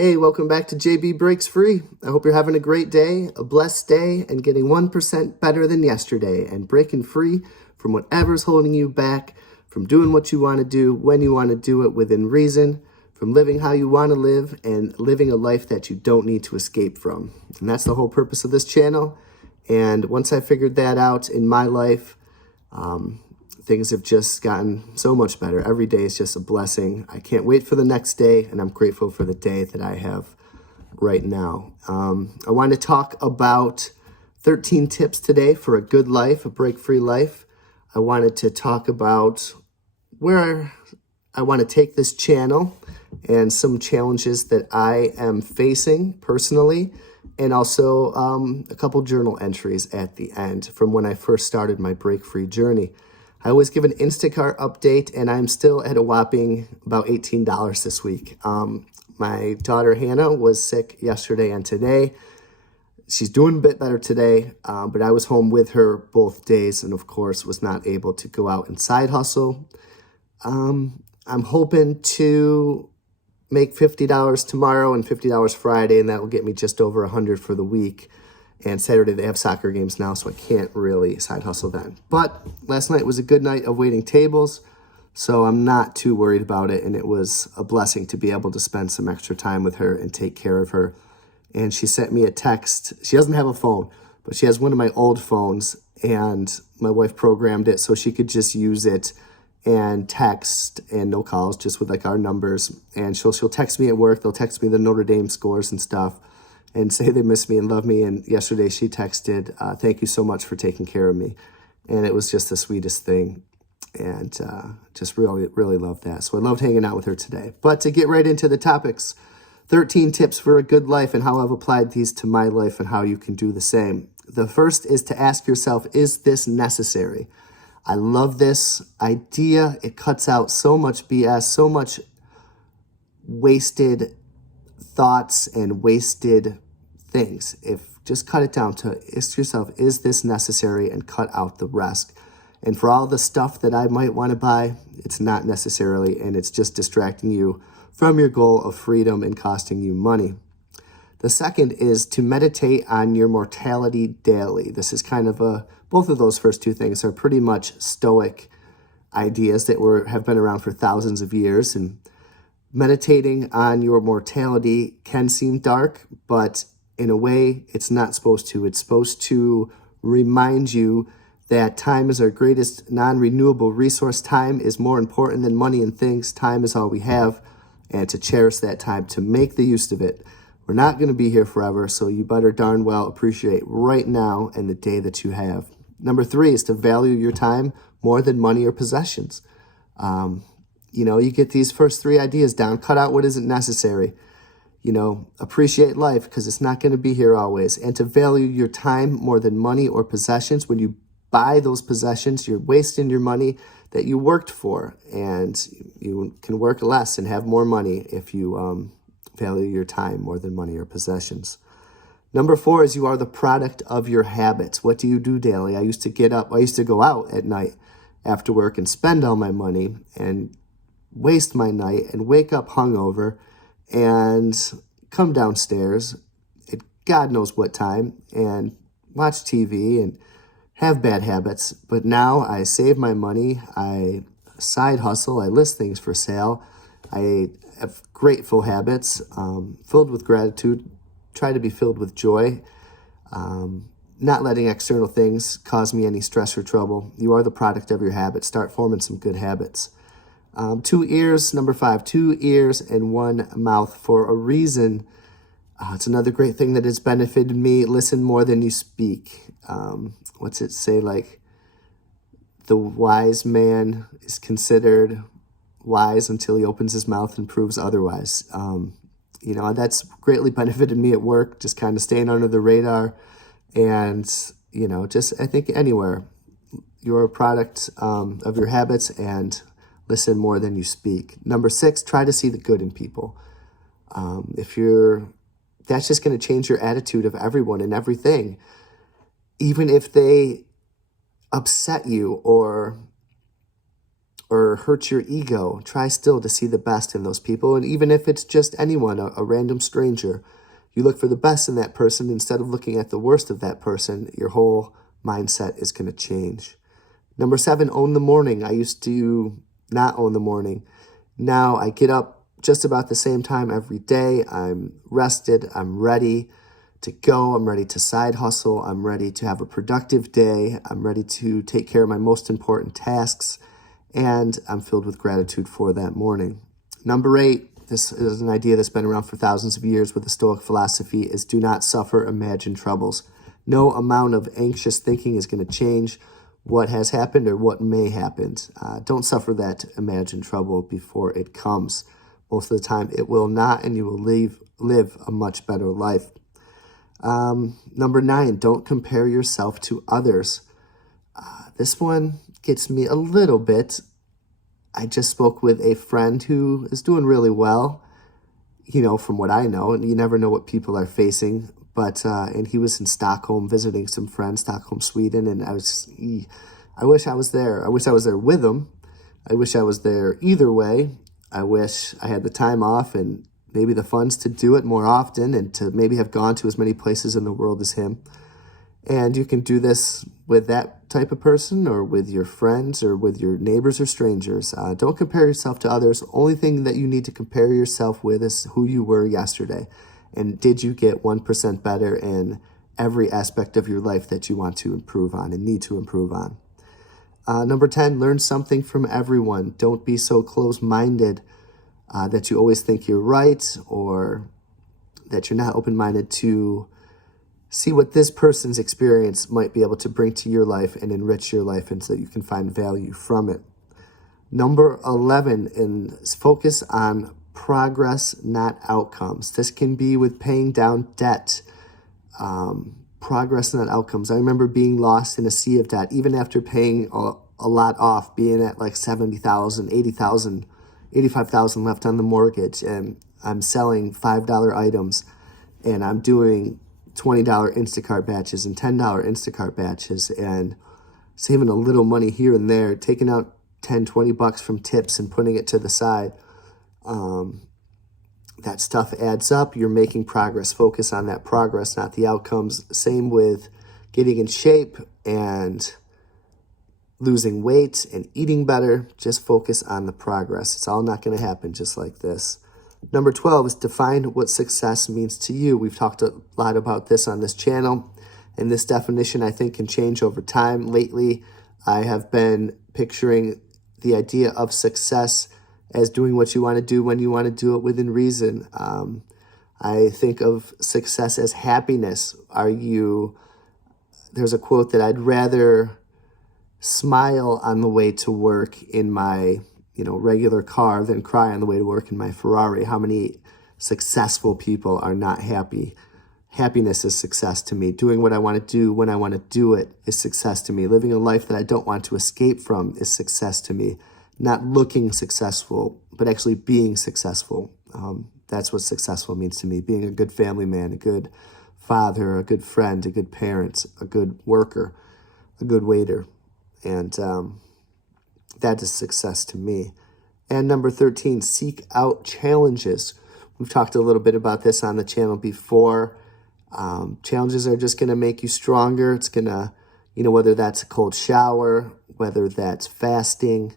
Hey, welcome back to JB Breaks Free. I hope you're having a great day, a blessed day, and getting 1% better than yesterday and breaking free from whatever's holding you back, from doing what you want to do, when you want to do it within reason, from living how you want to live and living a life that you don't need to escape from. And that's the whole purpose of this channel. And once I figured that out in my life, things have just gotten so much better. Every day is just a blessing. I can't wait for the next day, and I'm grateful for the day that I have right now. I want to talk about 13 tips today for a good life, a break-free life. I wanted to talk about where I want to take this channel and some challenges that I am facing personally, and also a couple journal entries at the end from when I first started my break-free journey. I always give an Instacart update, and I'm still at a whopping about $18 this week. My daughter Hannah was sick yesterday and today. She's doing a bit better today, but I was home with her both days and, of course, was not able to go out and side hustle. I'm hoping to make $50 tomorrow and $50 Friday, and that will get me just over $100 for the week. And Saturday they have soccer games now, so I can't really side hustle then. But last night was a good night of waiting tables, so I'm not too worried about it. And it was a blessing to be able to spend some extra time with her and take care of her. And she sent me a text. She doesn't have a phone, but she has one of my old phones, and my wife programmed it so she could just use it and text and no calls, just with like our numbers. And she'll text me at work. They'll text me the Notre Dame scores and stuff, and say they miss me and love me. And yesterday she texted, thank you so much for taking care of me. And it was just the sweetest thing. And just really, really loved that. So I loved hanging out with her today. But to get right into the topics, 13 tips for a good life and how I've applied these to my life and how you can do the same. The first is to ask yourself, is this necessary? I love this idea. It cuts out so much BS, so much wasted thoughts and wasted things. If just cut it down to ask yourself, is this necessary, and cut out the rest. And for all the stuff that I might want to buy, it's not necessarily, and it's just distracting you from your goal of freedom and costing you money. The second is to meditate on your mortality daily. This is kind of both of those first two things are pretty much Stoic ideas that have been around for thousands of years. And meditating on your mortality can seem dark, but in a way, it's not supposed to. It's supposed to remind you that time is our greatest non-renewable resource. Time is more important than money and things. Time is all we have, and to cherish that time, to make the use of it. We're not going to be here forever, so you better darn well appreciate right now and the day that you have. Number 3 is to value your time more than money or possessions. You get these first 3 ideas down, cut out what isn't necessary. Appreciate life because it's not going to be here always. And to value your time more than money or possessions. When you buy those possessions, you're wasting your money that you worked for. And you can work less and have more money if you value your time more than money or possessions. Number 4 is you are the product of your habits. What do you do daily? I used to go out at night after work and spend all my money and waste my night and wake up hungover and come downstairs at God knows what time and watch TV and have bad habits. But now I save my money, I side hustle, I list things for sale, I have grateful habits, filled with gratitude, try to be filled with joy, not letting external things cause me any stress or trouble. You are the product of your habits. Start forming some good habits. 2 ears, number 5, 2 ears and 1 mouth for a reason. It's another great thing that has benefited me. Listen more than you speak. What's it say? Like, the wise man is considered wise until he opens his mouth and proves otherwise. That's greatly benefited me at work, just kind of staying under the radar. And, I think anywhere, you're a product of your habits, and listen more than you speak. Number 6, try to see the good in people. That's just going to change your attitude of everyone and everything. Even if they upset you or or hurt your ego, try still to see the best in those people. And even if it's just anyone, a random stranger, you look for the best in that person instead of looking at the worst of that person, your whole mindset is going to change. Number 7, own the morning. I used to not own the morning. Now I get up just about the same time every day. I'm rested. I'm ready to go. I'm ready to side hustle. I'm ready to have a productive day. I'm ready to take care of my most important tasks. And I'm filled with gratitude for that morning. Number 8, this is an idea that's been around for thousands of years with the Stoic philosophy, is do not suffer imagined troubles. No amount of anxious thinking is going to change what has happened or what may happen. Don't suffer that imagined trouble before it comes. Most of the time it will not, and you will live a much better life. Number 9, don't compare yourself to others. This one gets me a little bit. I just spoke with a friend who is doing really well, from what I know, and you never know what people are facing. But and he was in Stockholm visiting some friends, Stockholm, Sweden, and I wish I was there. I wish I was there with him. I wish I was there either way. I wish I had the time off and maybe the funds to do it more often and to maybe have gone to as many places in the world as him. And you can do this with that type of person or with your friends or with your neighbors or strangers. Don't compare yourself to others. Only thing that you need to compare yourself with is who you were yesterday. And did you get 1% better in every aspect of your life that you want to improve on and need to improve on? Number 10, learn something from everyone. Don't be so close-minded that you always think you're right or that you're not open-minded to see what this person's experience might be able to bring to your life and enrich your life and so that you can find value from it. Number 11, and focus on progress, not outcomes. This can be with paying down debt, progress, not outcomes. I remember being lost in a sea of debt, even after paying a lot off, being at like 70,000, 80,000, 85,000 left on the mortgage, and I'm selling $5 items, and I'm doing $20 Instacart batches and $10 Instacart batches, and saving a little money here and there, taking out 10, 20 bucks from tips and putting it to the side. That stuff adds up. You're making progress. Focus on that progress, not the outcomes. Same with getting in shape and losing weight and eating better. Just focus on the progress. It's all not going to happen just like this. Number 12 is define what success means to you. We've talked a lot about this on this channel, and this definition I think can change over time. Lately, I have been picturing the idea of success as doing what you want to do when you want to do it within reason. I think of success as happiness. There's a quote that I'd rather smile on the way to work in my regular car than cry on the way to work in my Ferrari. How many successful people are not happy? Happiness is success to me. Doing what I want to do when I want to do it is success to me. Living a life that I don't want to escape from is success to me. Not looking successful, but actually being successful. That's what successful means to me. Being a good family man, a good father, a good friend, a good parent, a good worker, a good waiter. And that is success to me. And number 13, seek out challenges. We've talked a little bit about this on the channel before. Challenges are just going to make you stronger. It's going to, whether that's a cold shower, whether that's fasting,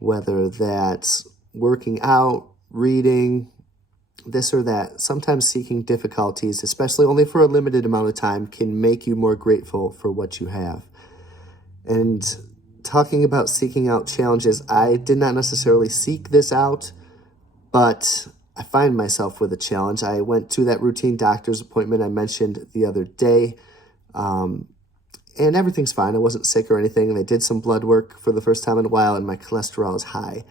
whether that's working out, reading, this or that. Sometimes seeking difficulties, especially only for a limited amount of time, can make you more grateful for what you have. And talking about seeking out challenges, I did not necessarily seek this out, but I find myself with a challenge. I went to that routine doctor's appointment I mentioned the other day, and everything's fine. I wasn't sick or anything. They did some blood work for the first time in a while, and my cholesterol is high.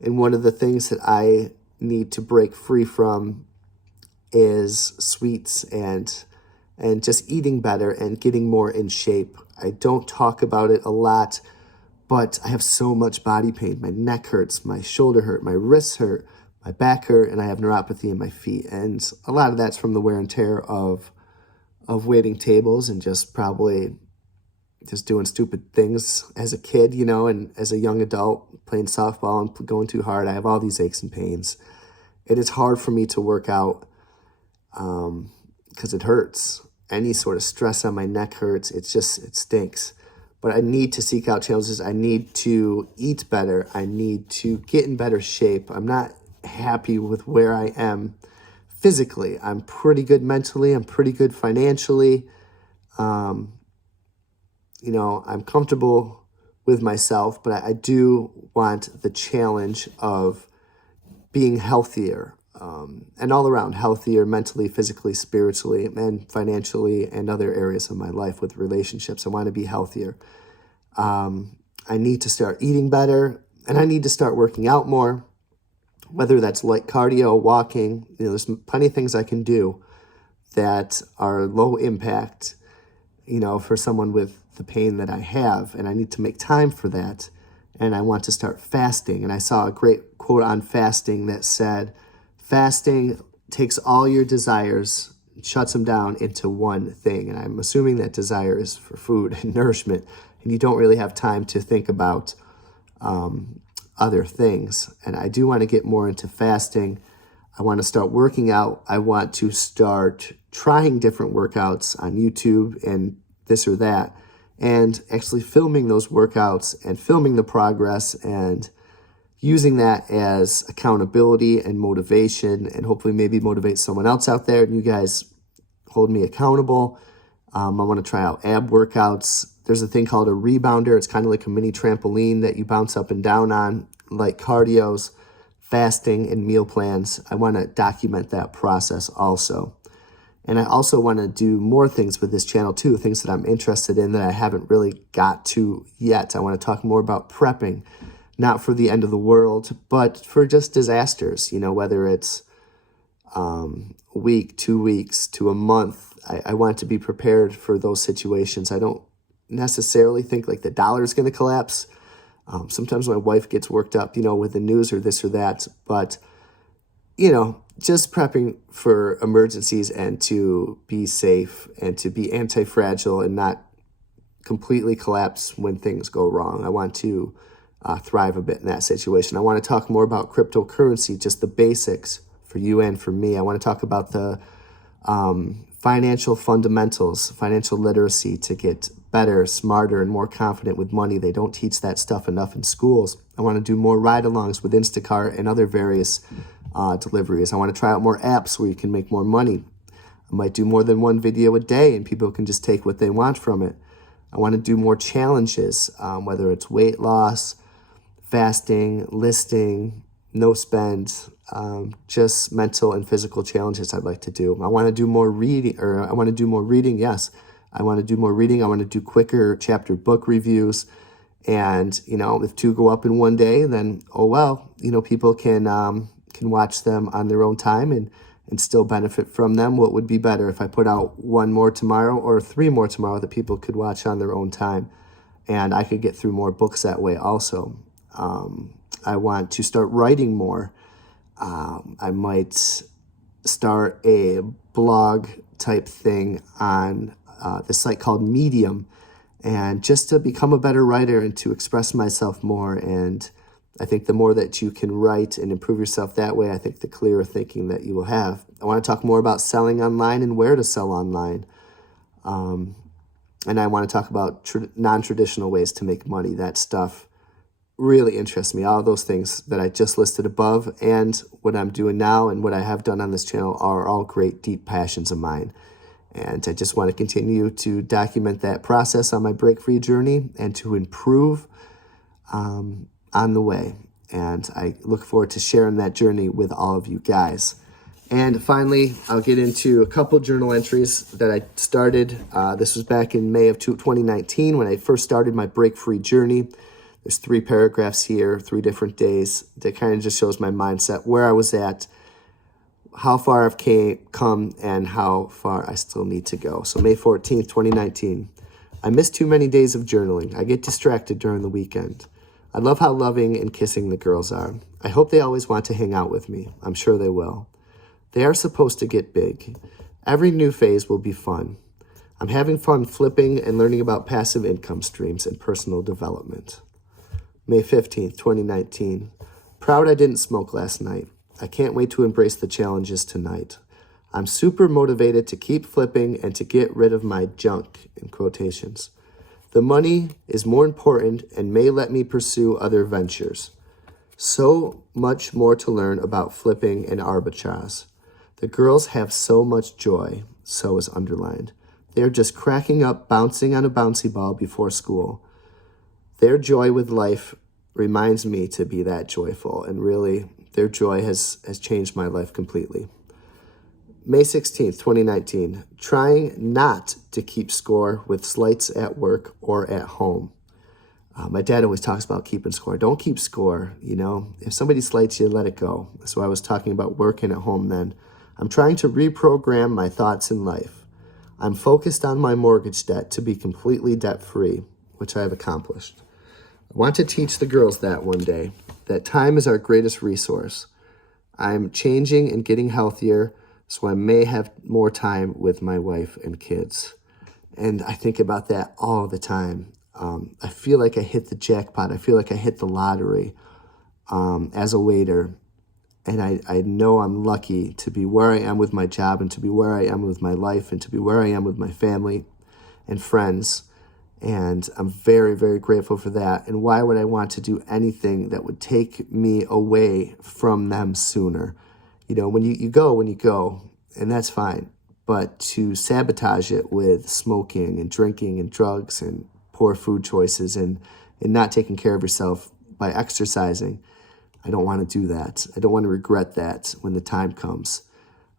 And one of the things that I need to break free from is sweets and just eating better and getting more in shape. I don't talk about it a lot, but I have so much body pain. My neck hurts, my shoulder hurt, my wrists hurt, my back hurt, and I have neuropathy in my feet. And a lot of that's from the wear and tear of waiting tables and just probably just doing stupid things as a kid, and as a young adult, playing softball and going too hard. I have all these aches and pains. It is hard for me to work out because it hurts. Any sort of stress on my neck hurts. It stinks. But I need to seek out challenges. I need to eat better. I need to get in better shape. I'm not happy with where I am physically. I'm pretty good mentally. I'm pretty good financially. I'm comfortable with myself, but I do want the challenge of being healthier, and all around healthier mentally, physically, spiritually, and financially, and other areas of my life with relationships. I want to be healthier. I need to start eating better, and I need to start working out more, whether that's light cardio, walking. There's plenty of things I can do that are low impact, for someone with the pain that I have, and I need to make time for that. And I want to start fasting. And I saw a great quote on fasting that said, fasting takes all your desires, shuts them down into one thing. And I'm assuming that desire is for food and nourishment, and you don't really have time to think about other things. And I do want to get more into fasting. I want to start working out. I want to start trying different workouts on YouTube and this or that, and actually filming those workouts and filming the progress and using that as accountability and motivation, and hopefully maybe motivate someone else out there. And you guys hold me accountable. I want to try out ab workouts. There's a thing called a rebounder. It's kind of like a mini trampoline that you bounce up and down on, like cardios, fasting, and meal plans. I want to document that process also. And I also want to do more things with this channel too, things that I'm interested in that I haven't really got to yet. I want to talk more about prepping, not for the end of the world, but for just disasters, whether it's a week, 2 weeks, to a month. I want to be prepared for those situations. I don't necessarily think like the dollar is going to collapse. Sometimes my wife gets worked up, with the news or this or that, but, just prepping for emergencies and to be safe and to be anti-fragile and not completely collapse when things go wrong. I want to thrive a bit in that situation. I want to talk more about cryptocurrency, just the basics for you and for me. I want to talk about the financial fundamentals, financial literacy, to get better, smarter, and more confident with money. They don't teach that stuff enough in schools. I want to do more ride-alongs with Instacart and other various deliveries. I want to try out more apps where you can make more money. I might do more than one video a day and people can just take what they want from it. I want to do more challenges, whether it's weight loss, fasting, listing, no spend, just mental and physical challenges I'd like to do. I want to do more reading, yes. I want to do more reading. I want to do quicker chapter book reviews. And, if 2 go up in one day, then, oh well, people can watch them on their own time and still benefit from them. What would be better if I put out 1 more tomorrow or 3 more tomorrow that people could watch on their own time? And I could get through more books that way also. I want to start writing more. I might start a blog type thing on the site called Medium, and just to become a better writer and to express myself more. And I think the more that you can write and improve yourself that way, I think the clearer thinking that you will have. I want to talk more about selling online and where to sell online. And I want to talk about non-traditional ways to make money. That stuff really interests me. All those things that I just listed above and what I'm doing now and what I have done on this channel are all great, deep passions of mine. And I just want to continue to document that process on my break-free journey and to improve on the way. And I look forward to sharing that journey with all of you guys. And finally, I'll get into a couple journal entries that I started. This was back in May of 2019 when I first started my break-free journey. There's 3 paragraphs here, 3 different days that kind of just shows my mindset, where I was at, how far I've come, and how far I still need to go. So May 14th, 2019. I miss too many days of journaling. I get distracted during the weekend. I love how loving and kissing the girls are. I hope they always want to hang out with me. I'm sure they will. They are supposed to get big. Every new phase will be fun. I'm having fun flipping and learning about passive income streams and personal development. May 15th, 2019. Proud I didn't smoke last night. I can't wait to embrace the challenges tonight. I'm super motivated to keep flipping and to get rid of my junk, in quotations. The money is more important and may let me pursue other ventures. So much more to learn about flipping and arbitrage. The girls have so much joy, so is underlined. They're just cracking up, bouncing on a bouncy ball before school. Their joy with life reminds me to be that joyful, and really, their joy has changed my life completely. May 16th, 2019, trying not to keep score with slights at work or at home. My dad always talks about keeping score. Don't keep score, you know. If somebody slights you, let it go. So I was talking about work and at home then. I'm trying to reprogram my thoughts in life. I'm focused on my mortgage debt to be completely debt-free, which I have accomplished. I want to teach the girls that one day, that time is our greatest resource. I'm changing and getting healthier, so I may have more time with my wife and kids. And I think about that all the time. I feel like I hit the jackpot. I feel like I hit the lottery as a waiter. And I know I'm lucky to be where I am with my job and to be where I am with my life and to be where I am with my family and friends. And I'm very, very grateful for that. And why would I want to do anything that would take me away from them sooner? You know, when you go, and that's fine. But to sabotage it with smoking and drinking and drugs and poor food choices and not taking care of yourself by exercising, I don't want to do that. I don't want to regret that when the time comes.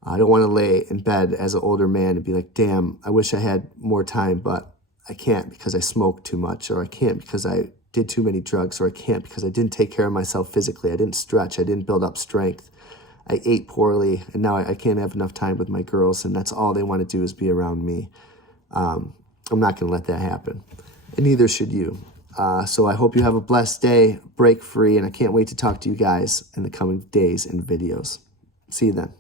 I don't want to lay in bed as an older man and be like, damn, I wish I had more time, but I can't because I smoked too much, or I can't because I did too many drugs, or I can't because I didn't take care of myself physically. I didn't stretch. I didn't build up strength. I ate poorly, and now I can't have enough time with my girls, and that's all they want to do is be around me. I'm not going to let that happen, and neither should you. So I hope you have a blessed day, break free, and I can't wait to talk to you guys in the coming days and videos. See you then.